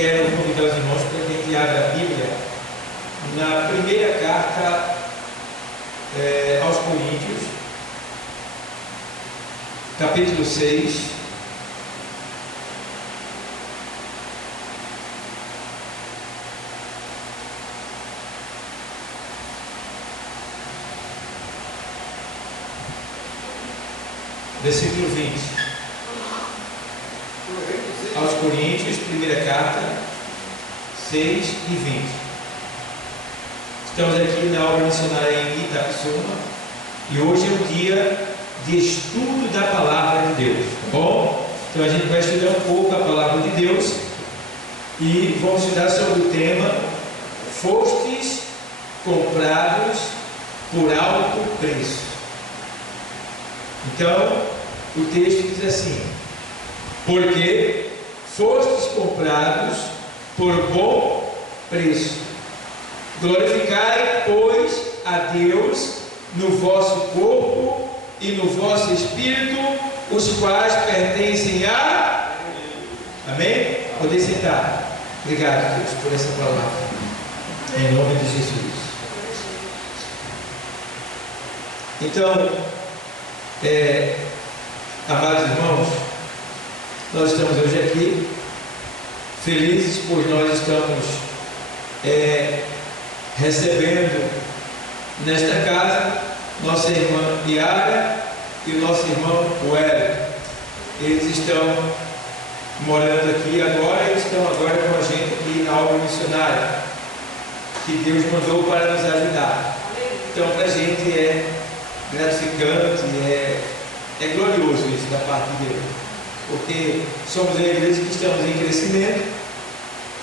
quero convidar os irmãos para que a gente abra a Bíblia na primeira carta aos Coríntios, capítulo 6. Versículo 20. Aos Coríntios, primeira carta, 6 e 20. Estamos aqui na obra missionária em Itapissuma e hoje é o dia de estudo da palavra de Deus, tá bom? Então a gente vai estudar um pouco a palavra de Deus e vamos estudar sobre o tema: fostes comprados por alto preço. Então, o texto diz assim: porque fostes comprados por bom preço. Glorificai, pois, a Deus no vosso corpo e no vosso espírito, os quais pertencem a... Amém? Poder sentar. Obrigado, Deus, por essa palavra. Em nome de Jesus. Então, amados irmãos, nós estamos hoje aqui felizes, pois nós estamos recebendo nesta casa nossa irmã Yara e o nosso irmão Wellington. Eles estão morando aqui agora e estão agora com a gente aqui na obra missionária que Deus mandou para nos ajudar. Então, para a gente é gratificante, é glorioso isso da parte de Deus, porque somos uma igreja que estamos em crescimento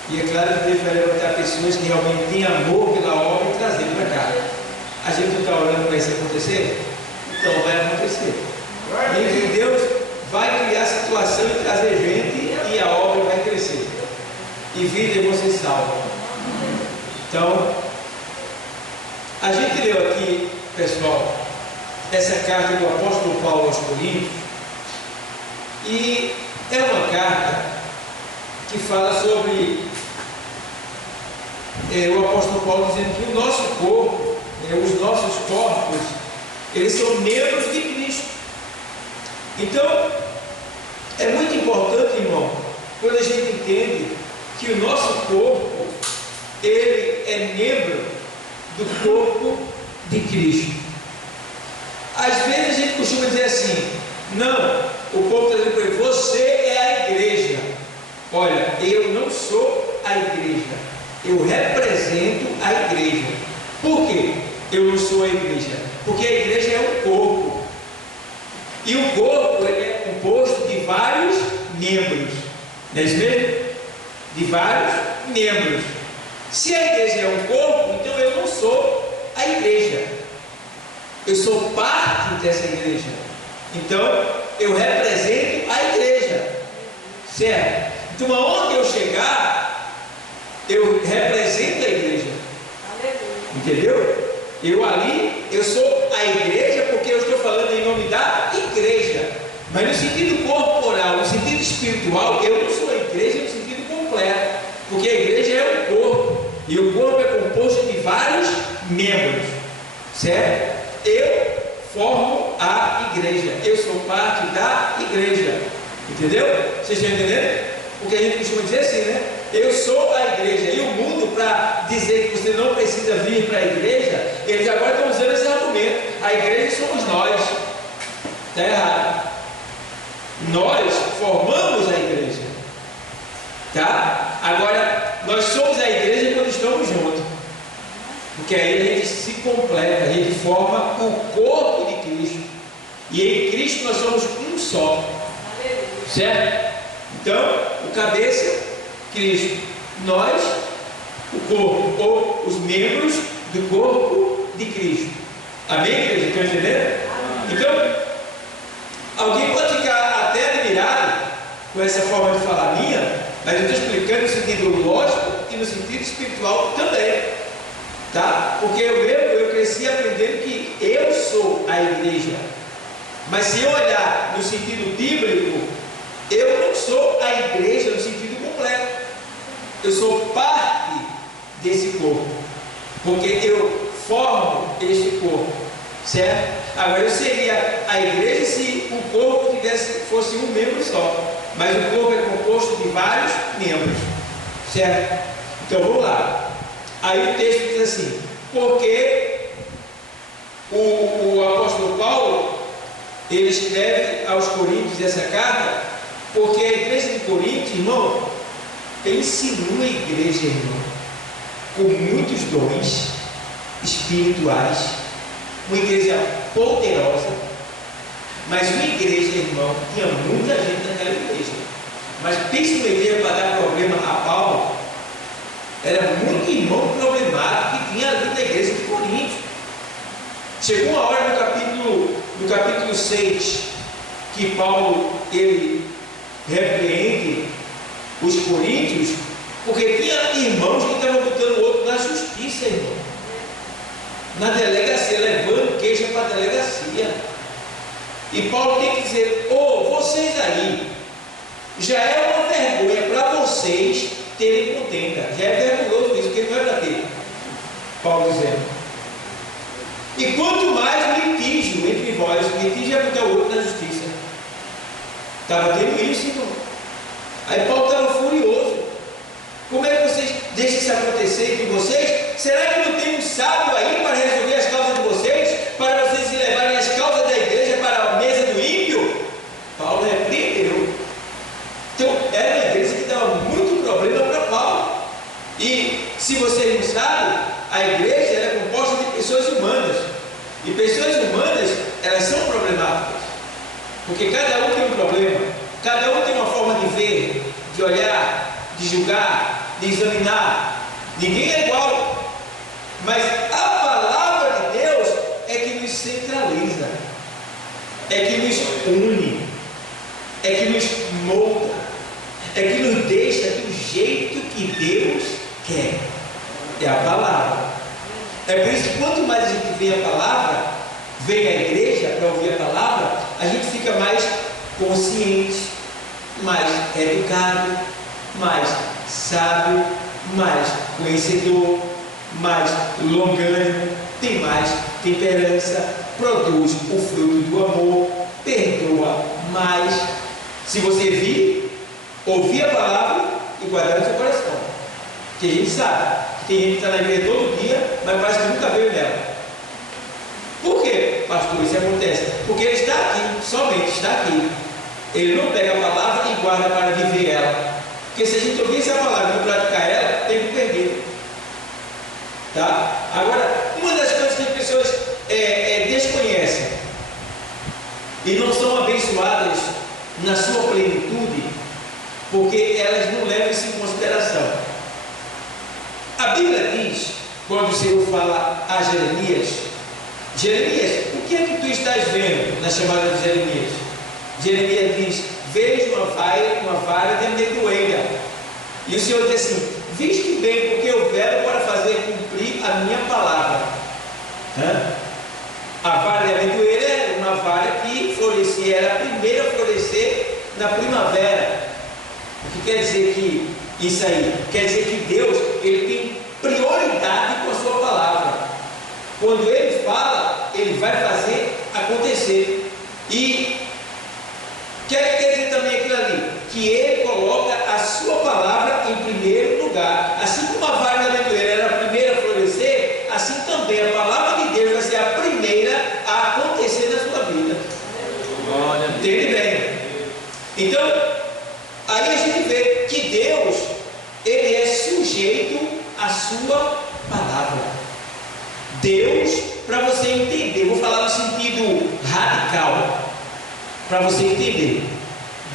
e é claro que Deus vai levantar pessoas que realmente têm amor pela obra e trazer para cá. A gente não está orando para isso acontecer? Então vai acontecer. E Deus vai criar situação e trazer gente e a obra vai crescer e vida vão ser salvas. Então a gente leu aqui, pessoal, essa carta do apóstolo Paulo aos Coríntios, e é uma carta que fala sobre o apóstolo Paulo dizendo que o nosso corpo, os nossos corpos, eles são membros de Cristo. Então é muito importante, irmão, quando a gente entende que o nosso corpo, ele é membro do corpo de Cristo. Às vezes a gente costuma dizer assim: não, o povo está dizendo para ele, você é a igreja. Olha, eu não sou a igreja, eu represento a igreja. Por quê? Eu não sou a igreja, porque a igreja é um corpo, e o corpo é composto de vários membros, não é isso mesmo? De vários membros. Se a igreja é um corpo, então eu não sou a igreja, eu sou parte dessa igreja. Então eu represento a igreja, certo? Então aonde eu chegar, eu represento a igreja. Entendeu? Eu ali, eu sou a igreja porque eu estou falando em nome da igreja, mas no sentido corporal, no sentido espiritual, eu não sou a igreja no sentido completo, porque a igreja é um corpo e o corpo é composto de vários membros, certo? Eu formo a igreja, eu sou parte da igreja, entendeu? Vocês estão entendendo? Porque a gente costuma dizer assim, né? Eu sou a igreja, e o mundo, para dizer que você não precisa vir para a igreja, eles agora estão usando esse argumento: a igreja somos nós. Está errado. Nós formamos a igreja, tá? Agora, nós somos a igreja quando estamos juntos, porque aí a gente se completa, a gente forma o corpo de Cristo, e em Cristo nós somos um só, certo? Então, o cabeça, Cristo, nós, o corpo, ou os membros do corpo de Cristo. Amém, igreja? Estão entendendo? Então, alguém pode ficar até admirado com essa forma de falar minha, mas eu estou explicando no sentido lógico e no sentido espiritual também, tá? Porque eu cresci aprendendo que eu sou a igreja, mas se eu olhar no sentido bíblico, eu não sou a igreja no sentido completo. eu sou parte desse corpo, porque eu formo este corpo, certo? Agora eu seria a igreja se o corpo fosse um membro só, mas o corpo é composto de vários membros, certo? Então vamos lá. Aí o texto diz assim: porque o apóstolo Paulo, ele escreve aos Coríntios essa carta, porque a igreja de Corinto, irmão, pense numa igreja, irmão, com muitos dons espirituais, uma igreja poderosa, mas uma igreja, irmão, tinha muita gente naquela igreja. Mas pense numa igreja para dar problema a Paulo, era muito irmão problemático que tinha ali na igreja de Corinto. Chegou uma hora no capítulo 6, que Paulo, ele repreende os coríntios, porque tinha irmãos que estavam botando o outro na justiça, irmão, na delegacia, levando queixa para a delegacia. E Paulo tem que dizer: vocês aí, já é uma vergonha para vocês terem contenda, já é vergonhoso isso, porque não é para ter. Paulo dizendo: e quanto mais litígio entre vós, litígio é botar o outro na justiça. Estava tendo isso, irmão. Aí Paulo estava furioso. Como é que vocês deixam isso acontecer entre vocês? Será que não tem um sábio aí para resolver as causas de vocês? Para vocês se levarem as causas da igreja para a mesa do ímpio? Paulo repreendeu. Então era uma igreja que dava muito problema para Paulo. E se vocês não sabem, a igreja era composta de pessoas humanas. E pessoas humanas, elas são problemáticas. Porque cada um tem um problema. Cada um tem uma forma de ver, de olhar, de julgar, de examinar. Ninguém é igual. Mas a palavra de Deus é que nos centraliza, é que nos une, é que nos molda, é que nos deixa do jeito que Deus quer. É a palavra. É por isso que quanto mais a gente vê a palavra, vem à igreja para ouvir a palavra, a gente fica mais consciente, mais educado, mais sábio, mais conhecedor, mais longânimo, tem mais temperança, produz o fruto do amor, perdoa mais. Se você ouvir a palavra e guardar no seu coração, que a gente sabe que tem gente que está na igreja todo dia, mas parece que nunca veio nela. Por quê, pastor, isso acontece? Porque ele está aqui, somente está aqui. Ele não pega a palavra e guarda para viver ela. Porque se a gente ouvir essa palavra e não praticar ela, tem que perder. Tá? Agora, uma das coisas que as pessoas desconhecem e não são abençoadas na sua plenitude, porque elas não levam isso em consideração. A Bíblia diz, quando o Senhor fala a Jeremias: Jeremias, o que é que tu estás vendo? Na chamada de Jeremias, Jeremias diz: vejo uma vara de amendoeira. E o Senhor diz assim: viste bem, porque eu velo para fazer cumprir a minha palavra. A vara de amendoeira é uma vara que florescia, era a primeira a florescer na primavera. O que quer dizer que isso aí? Quer dizer que Deus, ele tem prioridade com a sua palavra. Quando ele fala, ele vai fazer acontecer. E quer dizer também aquilo ali, que ele coloca a sua palavra em primeiro lugar. Assim como a vara da amendoeira era a primeira a florescer, assim também a palavra de Deus vai ser a primeira a acontecer na sua vida. Entende bem? Então, aí a gente vê que Deus, ele é sujeito à sua palavra. Deus, para você entender, vou falar no sentido radical, para você entender,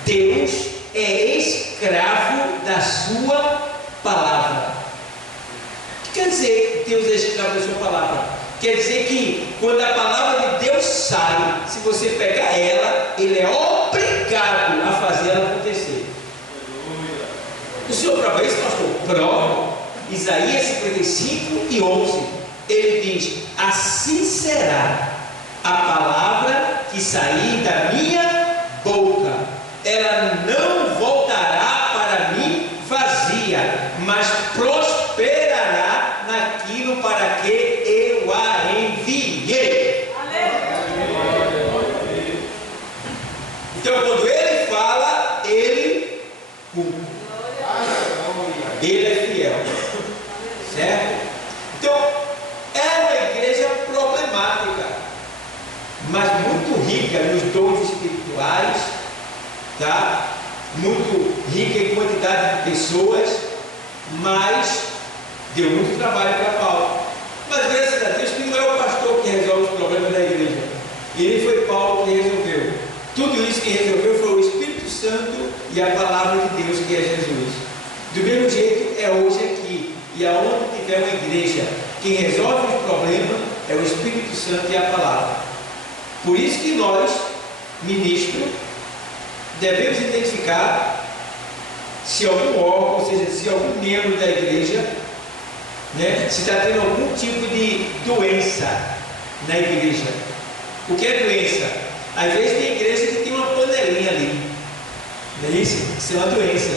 Deus é escravo da sua palavra. O que quer dizer Deus é escravo da sua palavra? Quer dizer que quando a palavra de Deus sai, se você pegar ela, ele é obrigado a fazer ela acontecer. O Senhor prova isso, pastor? Prova. Isaías 55:11. Ele diz: assim será a palavra que sair da minha boca, ela não voltará para mim vazia, mas culto. Ele é fiel. Certo? Então, é uma igreja problemática, mas muito rica nos dons espirituais, tá? Muito rica em quantidade de pessoas, mas deu muito trabalho para Paulo. Mas graças a Deus que não é o pastor que resolve os problemas da igreja. Ele foi Paulo que resolveu. Tudo isso que resolveu foi o Espírito Santo e a palavra de Deus, que é Jesus. Do mesmo jeito é hoje aqui. E aonde tiver uma igreja, quem resolve os problemas é o Espírito Santo e a palavra. Por isso que nós, ministros, devemos identificar se algum órgão, ou seja, se algum membro da igreja, né, se está tendo algum tipo de doença na igreja. O que é doença? Às vezes tem igreja que tem uma panelinha ali, não é isso? Isso é uma doença.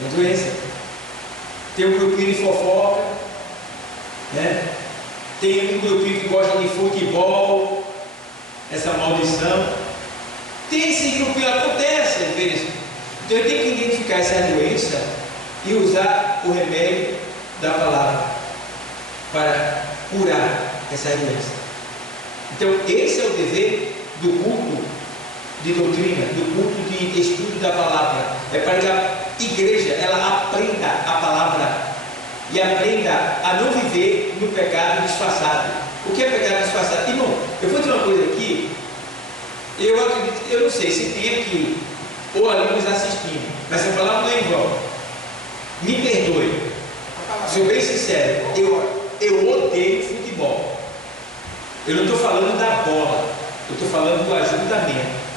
Uma doença. Tem um grupinho de fofoca, né? Tem um grupinho que gosta de futebol, essa maldição. Tem esse grupinho, acontece às vezes. Então eu tenho que identificar essa doença e usar o remédio da palavra para curar essa doença. Então esse é o dever do culto de doutrina, do culto de estudo da palavra. É para que a igreja ela aprenda a palavra e aprenda a não viver no pecado disfarçado. O que é pecado disfarçado? Irmão, eu vou dizer uma coisa aqui. Eu acredito, eu não sei se tem aqui ou ali nos assistindo, mas essa palavra não é em vão. Me perdoe, sou bem sincero, eu odeio futebol. Eu não estou falando da bola, eu estou falando do ajuntamento.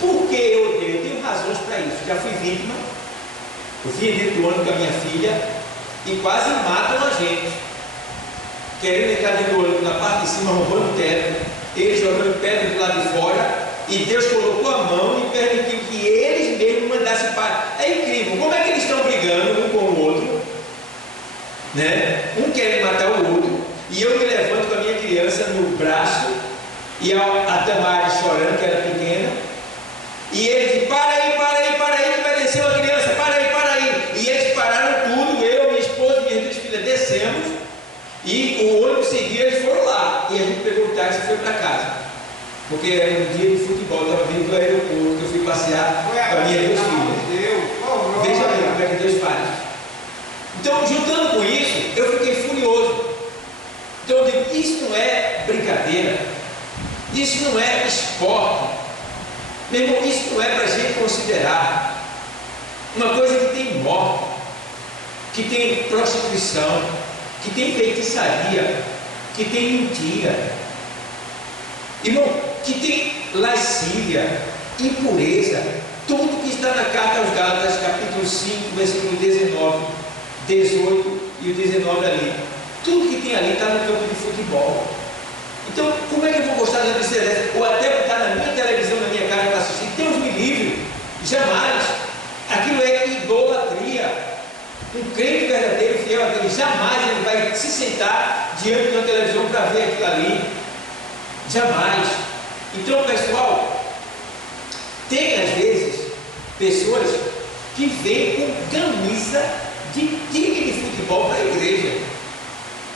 Por que eu odeio? Eu tenho razões para isso. Já fui vítima. Eu fui dentro do ônibus com a minha filha e quase matam a gente, querendo entrar dentro do ônibus na parte de cima, roubando o teto, eles jogando pedra do lado de fora, e Deus colocou a mão e permitiu que eles mesmos mandassem para. É incrível, como é que eles estão brigando um com o outro, né? Um quer matar o outro, e eu me levanto com a minha criança no braço, e a Tamara chorando, que era pequena, e eles dizem: para aí, que vai descer uma criança, para aí. E eles pararam tudo, eu, minha esposa e minhas duas filhas descemos, e o ônibus seguiu, eles foram lá, e a gente pegou o táxi e foi para casa. Porque era um dia de futebol, eu estava vindo do aeroporto, que eu fui passear com as minhas duas filhas. Veja bem como é que Deus faz. Então, juntando com isso, eu fiquei furioso. Então, eu digo: isso não é brincadeira, isso não é esporte, meu irmão, isso não é para a gente considerar uma coisa que tem morte, que tem prostituição, que tem feitiçaria, que tem mentira, irmão, que tem lascívia, impureza, tudo que está na carta aos Gálatas, capítulo 5, versículo 19, 18 e o 19 ali. Tudo que tem ali está no campo de futebol. Então, como é que eu vou gostar da bicicleta? Ou até botar na minha televisão, na minha casa para assistir? Deus me livre, jamais. Aquilo é idolatria. Um crente verdadeiro, fiel a Deus, jamais ele vai se sentar diante de uma televisão para ver aquilo ali. Jamais. Então, pessoal, tem às vezes pessoas que vêm com camisa de time de futebol para a igreja.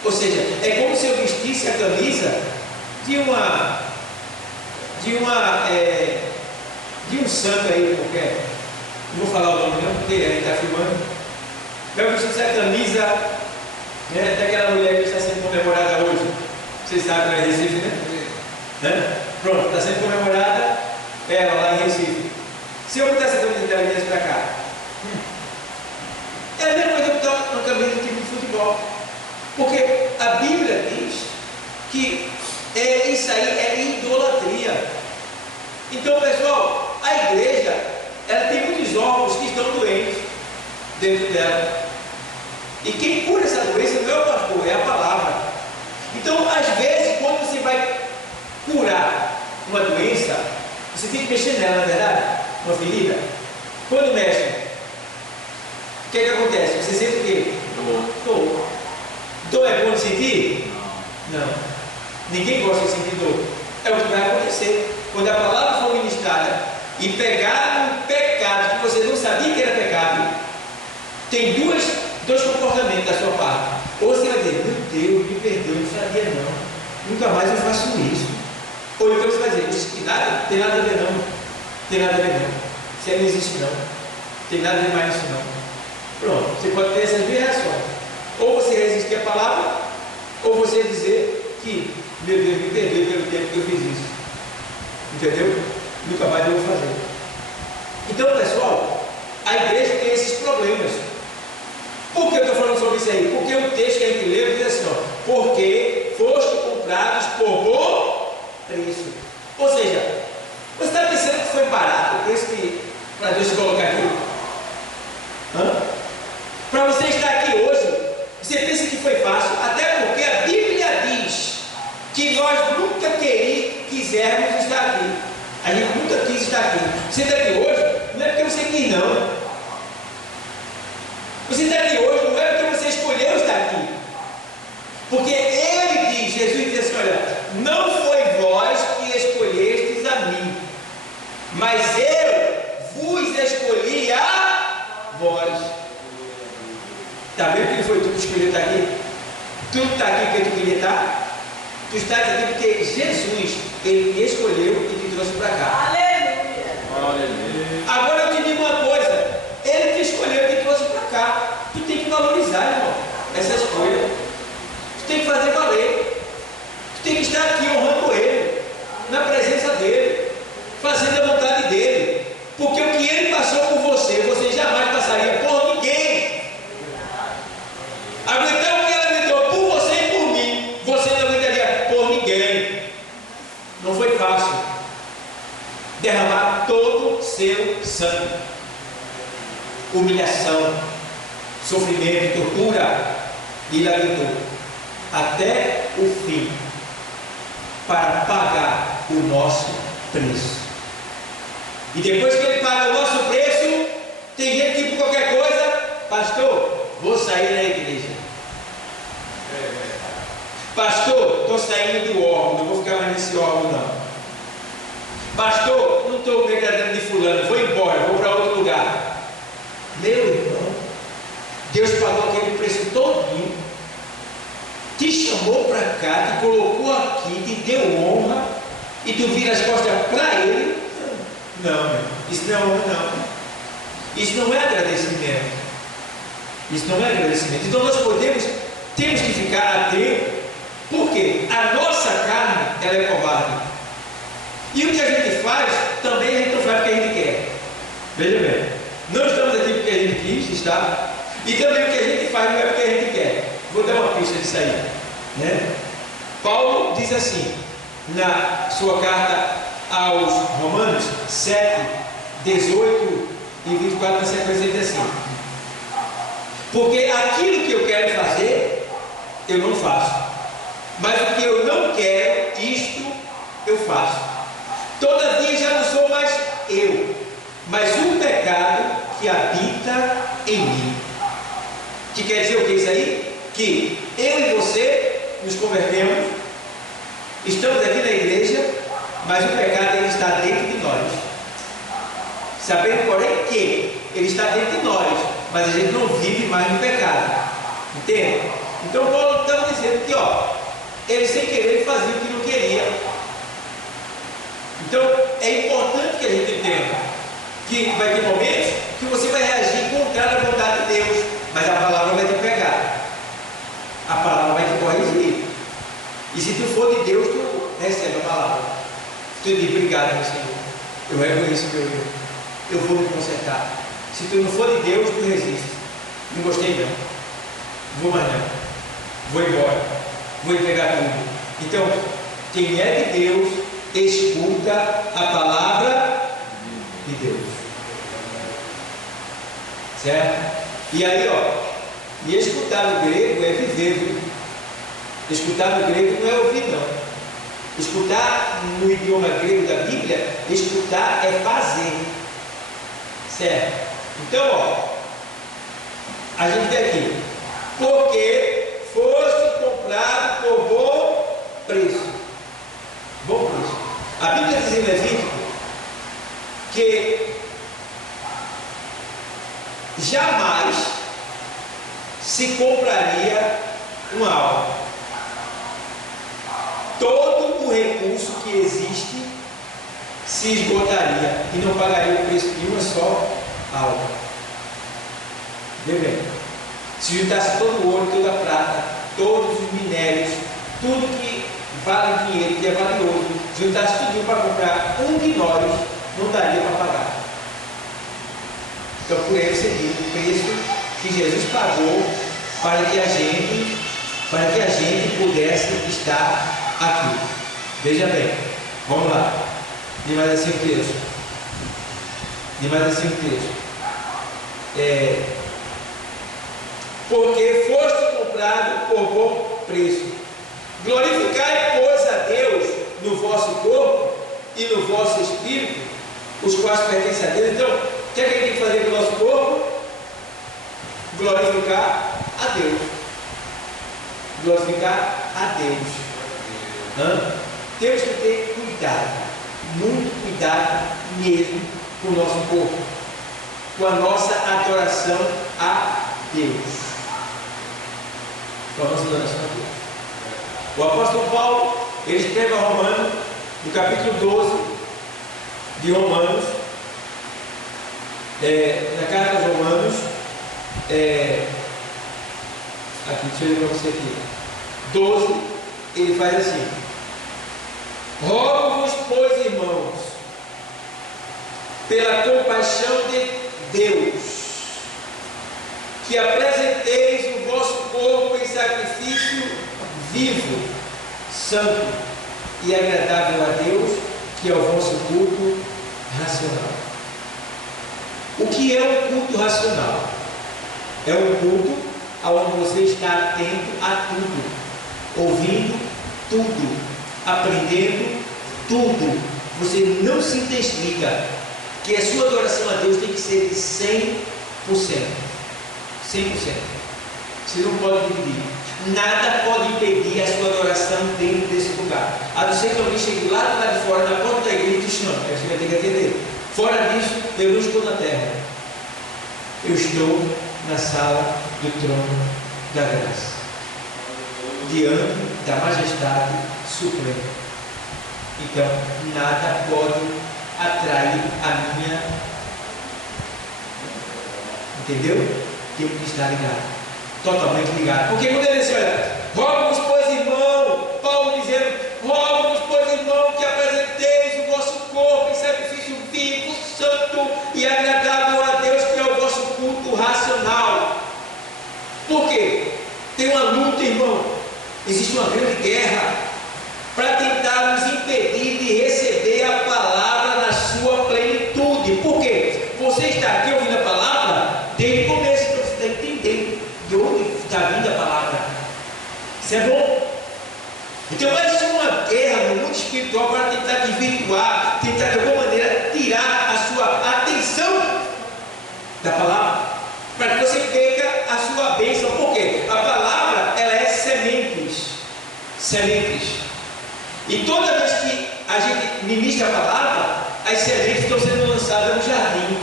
Ou seja, é como se eu vestisse a camisa de um santo aí qualquer. Não vou falar o nome não, porque ele está filmando. Eu vestisse a camisa, né, daquela mulher que está sendo comemorada hoje. Vocês sabem que é Recife, né? Pronto, está sendo comemorada ela lá em Recife. Se eu botar essa camisa dela e para cá, é a mesma coisa que eu botar uma camisa de tipo de futebol. Porque a Bíblia diz que isso aí é idolatria. Então, pessoal, a igreja ela tem muitos órgãos que estão doentes dentro dela. E quem cura essa doença não é o pastor, é a palavra. Então, às vezes, quando você vai curar uma doença, você tem que mexer nela, não é verdade? Uma ferida. Quando mexe, o que é que acontece? Você sente o quê? Dor. Dor é bom de sentir? Não. Ninguém gosta de sentir dor. É o que vai acontecer. Quando a palavra for ministrada e pegar um pecado que você não sabia que era tem dois comportamentos da sua parte. Ou você vai dizer, meu Deus, me perdoe, não sabia não, nunca mais eu faço isso. Ou então você vai dizer, isso que nada, tem nada a ver não, tem nada a ver não, isso aí não existe não, tem nada a ver mais nisso não. Pronto, você pode ter essas duas reações. Ou você resistir à palavra, ou você dizer que, meu Deus, me perdoe pelo tempo que eu fiz isso. Entendeu? Nunca mais eu vou fazer. Então, pessoal, a igreja tem esses problemas. Por que eu estou falando sobre isso aí? Porque o texto que a gente leu diz assim, ó, porque foste comprados por bom preço. Ou seja, você está pensando que foi barato o preço para Deus te colocar aqui? Para você estar aqui hoje, você pensa que foi fácil? Até porque a Bíblia diz que nós nunca quisermos estar aqui. A gente nunca quis estar aqui. Você está aqui hoje, não é porque você quis não. Você está aqui hoje, não é porque você escolheu estar aqui. Porque ele diz, Jesus diz assim, olha, não foi vós que escolhestes a mim, mas eu vos escolhi a vós. Está vendo que não foi tu que escolheu estar aqui? Tu não está aqui porque tu queria estar? Tu estás aqui porque Jesus, ele te escolheu e te trouxe para cá. Aleluia! Agora eu te digo uma coisa, ele te escolheu e te trouxe para cá. Tu tem que valorizar, irmão, essa escolha. Tu tem que fazer valer. Tu tem que estar aqui honrando ele, na presença dele, fazendo a vontade dele. Porque o que ele passou por você, você jamais passaria por ninguém. Aguentar o que ele aguentou por você e por mim, você não aguentaria por ninguém. Não foi fácil derramar todo o seu sangue, humilhação, sofrimento, tortura, e ele aguentou até o fim para pagar o nosso preço. E depois que ele paga o nosso preço, tem gente que por qualquer coisa, pastor, vou sair da igreja. Pastor, estou saindo do órgão, não vou ficar mais nesse órgão não. Pastor, não estou me agradando de fulano, vou embora, vou para outro lugar. Meu irmão, Deus pagou aquele preço todinho, te chamou para cá, te colocou aqui, te deu honra, e tu vira as costas para ele. Não, isso não é honra não. Isso não é agradecimento. Isso não é agradecimento. Então nós temos que ficar atentos, porque a nossa carne, ela é covarde. E o que a gente faz, também a gente não faz porque a gente quer. Veja bem, não estamos aqui porque a gente quis estar, e também o que a gente faz não é porque a gente quer. Vou dar uma pista disso aí, né? Paulo diz assim, na sua carta aos Romanos 7, 18 e 24, na sequência, ele diz assim, porque aquilo que eu quero fazer, eu não faço, mas o que eu não quero, isto eu faço. Todavia já não sou mais eu, mas um pecado que habita em mim. Que quer dizer o que isso aí? Que eu e você nos convertemos, estamos aqui na igreja, mas o pecado ele está dentro de nós. Sabendo, porém, que ele está dentro de nós, mas a gente não vive mais no pecado. Entende? Então Paulo está dizendo que, ele sem querer fazia o que não queria. Então é importante que a gente entenda que vai ter momentos que você vai reagir contrário à vontade de Deus, mas a palavra vai te pegar, a palavra vai te corrigir. E se tu for de Deus, tu recebe a palavra. Tu diz, obrigado, meu Senhor, eu reconheço meu erro, eu vou me consertar. Se tu não for de Deus, tu resiste. Não gostei não, vou mais não, vou embora, vou entregar tudo. Então, quem é de Deus, escuta a palavra de Deus, certo? E aí, e escutar no grego é viver, viu? Escutar no grego não é ouvir não. Escutar no idioma grego da Bíblia, escutar é fazer, certo? Então, a gente vê aqui, porque foste comprado por bom preço. Bom preço. A Bíblia diz em Levítico que jamais se compraria uma alma. Todo o recurso que existe se esgotaria e não pagaria o preço de uma só alma. Vê bem, se juntasse todo o ouro, toda a prata, todos os minérios, tudo que vale dinheiro, que é valioso, juntasse tudo para comprar um de nós, não daria para pagar. Então, por aí você viu o preço que Jesus pagou para que a gente pudesse estar aqui. Veja bem, vamos lá. Diz mais assim o texto. Porque foste comprado por bom preço. Glorificai, pois, a Deus no vosso corpo e no vosso espírito, os quais pertencem a Deus. Então, o que é que a gente tem que fazer com o nosso corpo? Glorificar a Deus. Glorificar a Deus. Temos que ter cuidado, muito cuidado mesmo com o nosso corpo, com a nossa adoração a Deus. Com a nossa adoração a Deus. O apóstolo Paulo, ele escreve a Romanos, no capítulo 12 de Romanos, na carta aos Romanos, aqui, deixa eu ler para você aqui, 12, ele faz assim: rogo-vos, pois, irmãos, pela compaixão de Deus, que apresenteis o vosso corpo em sacrifício vivo, santo e agradável a Deus, que é o vosso culto racional. O que é um culto racional? É um culto onde você está atento a tudo, ouvindo tudo, aprendendo tudo. Você não se desliga, que a sua adoração a Deus tem que ser de 100%. 100%. Você não pode dividir. Nada pode impedir a sua adoração dentro desse lugar. A não ser que alguém chegue lá do lado de fora, na porta da igreja, e diz: não, você vai ter que atender. Fora disso, eu não estou na terra. Eu estou na sala do trono da graça, diante da majestade suprema. Então, nada pode atrair a minha. Entendeu? Tem que estar ligado. Totalmente ligado. Porque quando ele diz: olha, rogo-vos, pois, irmão, Paulo dizendo: rogo-vos, pois, irmão, que apresenteis o vosso corpo em sacrifício vivo, santo e agradável a Deus, que é o vosso culto racional. Por quê? Tem uma luta, irmão. Existe uma grande guerra para tentar nos impedir de receber a palavra na sua plenitude. Por quê? Você está aqui ouvindo a palavra desde o começo, então você está entendendo de onde está vindo a palavra. Isso é bom. Então vai existir uma guerra no mundo espiritual para tentar desvirtuar, tentar de alguma maneira tirar a sua atenção da palavra, para que você perca a sua bênção. Por quê? A palavra, ela é sementes. E toda vez que a gente ministra a palavra, as sementes estão sendo lançadas no jardim.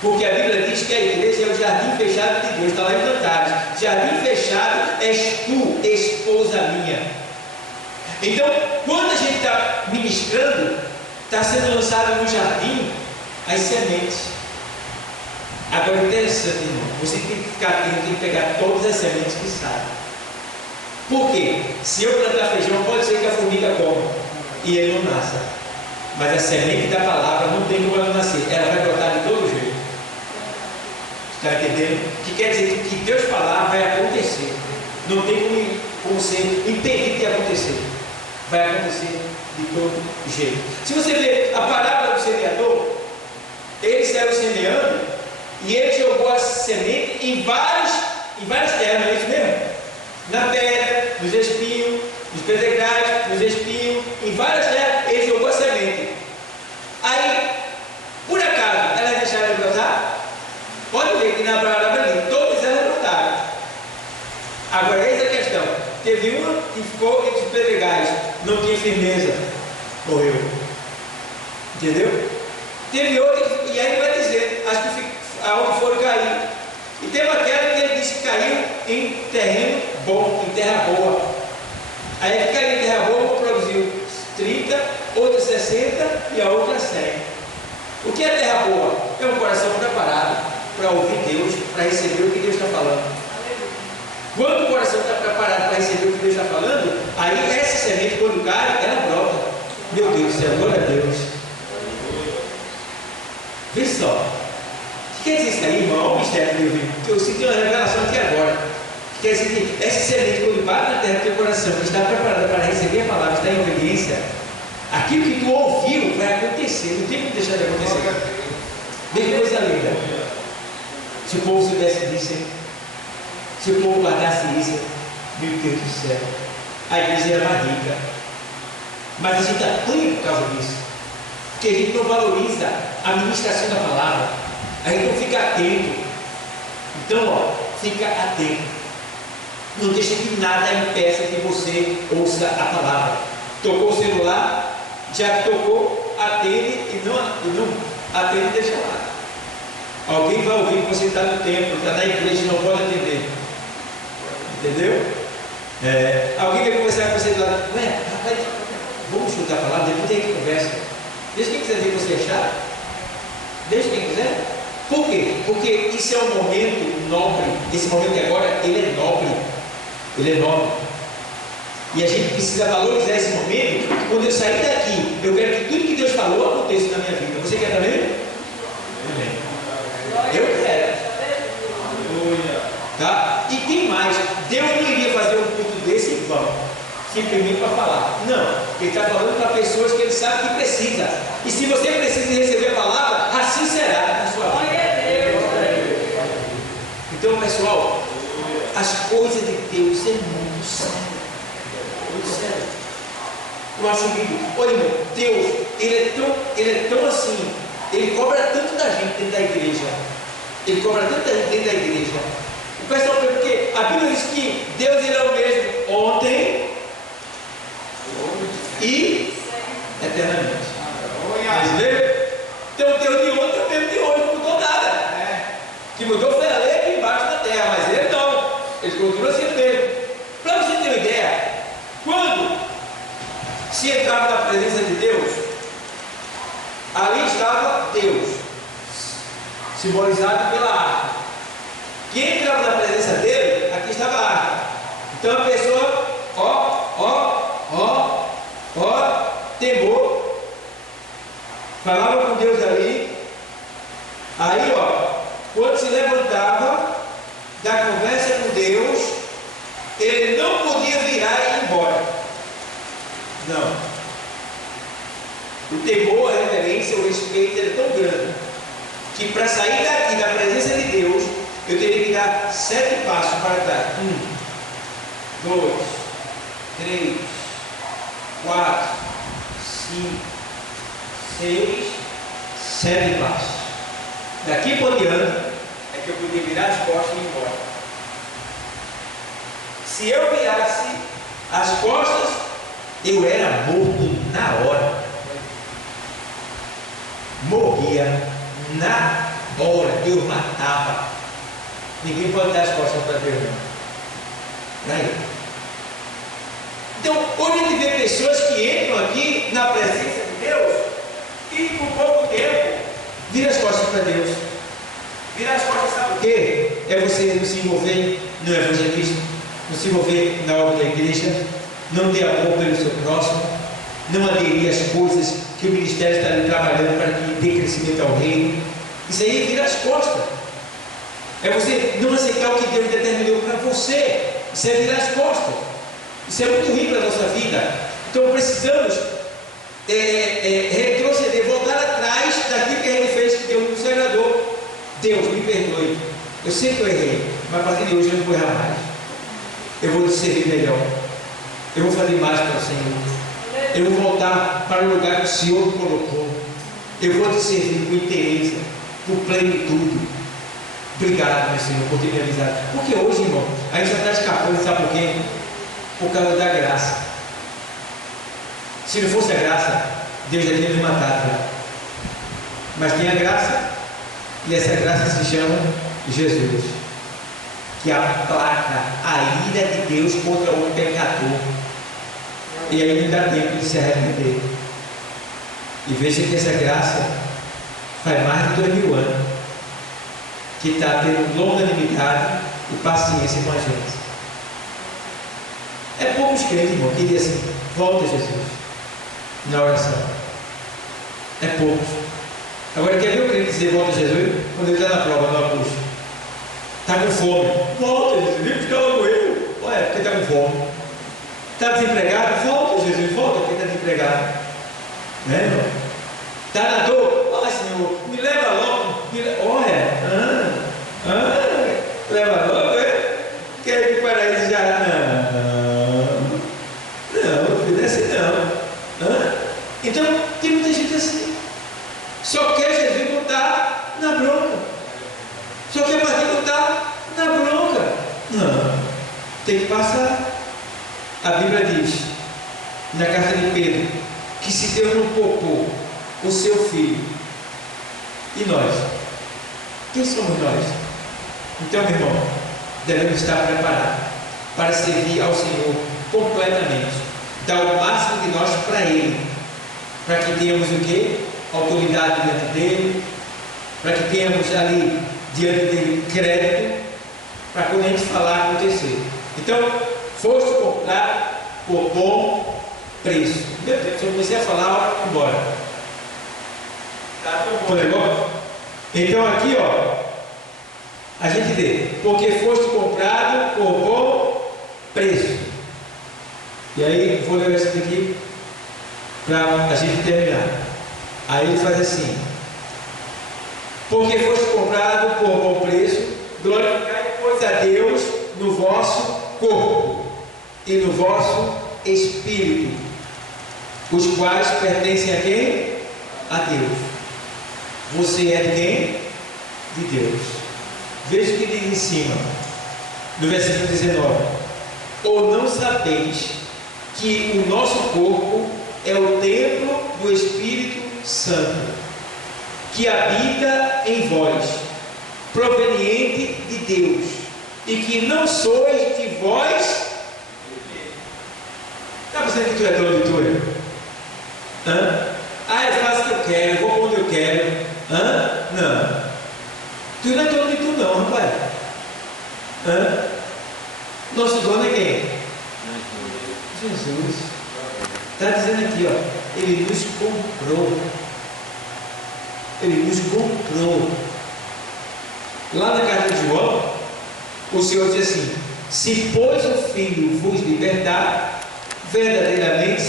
Porque a Bíblia diz que a igreja é o jardim fechado de Deus. Está lá em Cantares: jardim fechado és tu, esposa minha. Então, quando a gente está ministrando, está sendo lançado no jardim as sementes. Agora, interessante, irmão, você tem que ficar atento, tem que pegar todas as sementes que saem. Por quê? Se eu plantar feijão, pode ser que a formiga coma e ele não nasça. Mas a semente da palavra não tem como ela nascer. Ela vai brotar de todo jeito. Está entendendo? Que quer dizer que Deus falar vai acontecer. Não tem como ser impedido de acontecer. Vai acontecer de todo jeito. Se você ver a parábola do semeador, ele saiu semeando e ele jogou a semente em várias terras, não é isso mesmo? Na pedra, nos espinhos, nos pedregais, nos espinhos, em várias terras, ele jogou a semente. Aí, por acaso, elas deixaram de brotar? Pode ver que na parábola ali, todas elas brotaram. Agora, eis a questão: teve uma que ficou entre os pedregais, não tinha firmeza, morreu. Entendeu? Teve outra, e aí vai dizer, acho que aonde foram cair. E teve aquela que em terreno bom, em terra boa. Aí fica em terra boa, uma produziu 30, outra 60 e a outra 100. O que é terra boa? É um coração preparado para ouvir Deus, para receber o que Deus está falando. Quando o coração está preparado para receber o que Deus está falando, aí essa semente, quando cai, ela brota. Meu Deus do céu, glória a Deus. Veja só. O que quer dizer isso aí, irmão? Olha o mistério que eu vi. Que eu senti uma revelação aqui agora. Quer dizer que essa semente, quando bate na terra do teu coração, que está preparada para receber a palavra, está em obediência, aquilo que tu ouviu vai acontecer. Não tem como deixar de acontecer. Veja que coisa linda. Se o povo soubesse disso, hein? Se o povo guardasse isso, meu Deus do céu, a igreja era mais rica. Mas a gente está pleno por causa disso. Porque a gente não valoriza a ministração da palavra. A gente não fica atento. Então, ó, fica atento. Não deixa que nada impeça que você ouça a palavra. Tocou o celular, já que tocou, atende e não atende e deixa lá. Alguém vai ouvir que você está no templo, está na igreja e não pode atender. Entendeu? Alguém vai conversar com você lá, rapaz, vamos escutar a palavra, depois tem que conversa. Deixa quem quiser ver você achar. Deixa quem quiser. Por quê? Porque isso é um momento nobre. Esse momento de agora, ele é nobre. Ele é nobre. E a gente precisa valorizar esse momento. Quando eu sair daqui, eu quero que tudo que Deus falou aconteça na minha vida. Você quer também? Amém. Eu quero. Tá? E tem mais. Deus não iria fazer um culto desse em vão, simplesmente para falar. Não. Ele está falando para pessoas que ele sabe que precisa. E se você precisa receber a palavra, assim será na sua vida. Então, pessoal, as coisas de Deus é muito sério. Muito sério. Eu acho lindo. Olha, irmão, Deus, ele é tão assim, ele cobra tanto da gente dentro da igreja. Ele cobra tanto da gente dentro da igreja. O pessoal pergunta, porque a Bíblia diz que Deus ele é o mesmo ontem e eternamente. Então o Deus de ontem é o mesmo de hoje, não mudou nada. O que mudou foi a lei aqui embaixo da terra, mas ele não. Ele continua sendo mesmo. Para você ter uma ideia, quando se entrava na presença de Deus, ali estava Deus, simbolizado pela arca. Quem entrava na presença dele, aqui estava a arca. Então a pessoa, temor, falava com Deus ali. Aí, quando se levantava da conversa com Deus, ele não podia virar e ir embora. Não. O temor, a reverência, o respeito era tão grande que para sair daqui da presença de Deus, eu teria que dar 7 passos para trás. 1, 2, 3, 4, 5, 6, 7 passos. Daqui por diante é que eu podia virar as costas e ir embora. Se eu virasse as costas, eu era morto na hora. Morria na hora. Deus matava. Ninguém pode dar as costas para Deus, não. Aí. Então, hoje a gente vê pessoas que entram aqui na presença de Deus e por pouco tempo viram as costas para Deus. Virar as costas, sabe o quê? É você não se envolver no evangelismo, não se envolver na obra da igreja, não ter amor pelo seu próximo, não aderir às coisas que o ministério está ali trabalhando para que dê crescimento ao reino. Isso aí é virar as costas. É você não aceitar o que Deus determinou para você. Isso é virar as costas. Isso é muito ruim para a nossa vida. Então precisamos retroceder, voltar atrás daquilo que a gente fez que Deus nos agradou. Deus, me perdoe. Eu sei que eu errei, mas a partir de hoje eu não vou errar mais. Eu vou te servir melhor. Eu vou fazer mais para o Senhor. Eu vou voltar para o lugar que o Senhor me colocou. Eu vou te servir com interesse, com plenitude. Obrigado, meu Senhor, por ter me avisado. Porque hoje, irmão, a gente já está escapando, sabe por quê? Por causa da graça. Se não fosse a graça, Deus já tinha me matado. Né? Mas tem a graça, e essa graça se chama Jesus. que aplaca a ira de Deus contra o pecador. E aí não dá tempo de se arrepender. E veja que essa graça faz mais de 2000 anos que está tendo longanimidade e paciência com a gente. É poucos crentes, irmão, que dizem assim: volta Jesus, na oração. É poucos. Agora, quer ver o crente dizer volta Jesus? Quando ele está na prova, no apuxo, está com fome, volta Jesus, vem buscar logo eu. Olha, porque está com fome. Está desempregado? Volta Jesus, volta porque está desempregado. Né, irmão? Está na dor? Olha, Senhor, me leva logo. Olha, leva logo, é? Quer ir para o paraíso já? Não, filho, assim não. Então, tem muita gente assim. Só quer Jesus botar na bronca. Só quer partir botar na bronca. Não, tem que passar. A Bíblia diz, na carta de Pedro, que se Deus não poupou o seu filho, e nós? Quem somos nós? Então, meu irmão, devemos estar preparados para servir ao Senhor completamente, dar o máximo de nós para Ele, para que tenhamos o quê? Autoridade diante dEle, para que tenhamos ali diante dEle crédito, para quando a gente falar acontecer. Então, foste comprado por bom preço. Meu Deus, se eu comecei a falar, olha, embora. Tá tão bom o negócio? Então aqui, ó, a gente vê, porque foste comprado por bom preço. E aí, vou ler isso aqui para a gente terminar. Aí ele faz assim: porque foste comprado por bom preço, glorificai, pois, a Deus no vosso corpo e no vosso espírito, os quais pertencem a quem? A Deus. Você é de quem? De Deus. Veja o que diz em cima, no versículo 19: ou não sabeis que o nosso corpo é o templo do Espírito Santo, que habita em vós, proveniente de Deus, e que não sois de vós? Está pensando que tu é dono de tu? Eu faço o que eu quero, eu vou onde eu quero. Não. Tu não é dono de tu não, rapaz. Nosso dono é quem? Jesus. Está dizendo aqui, ó, Ele nos comprou. Ele nos comprou. Lá na carta de João, o Senhor diz assim: se pois o Filho vos libertar, verdadeiramente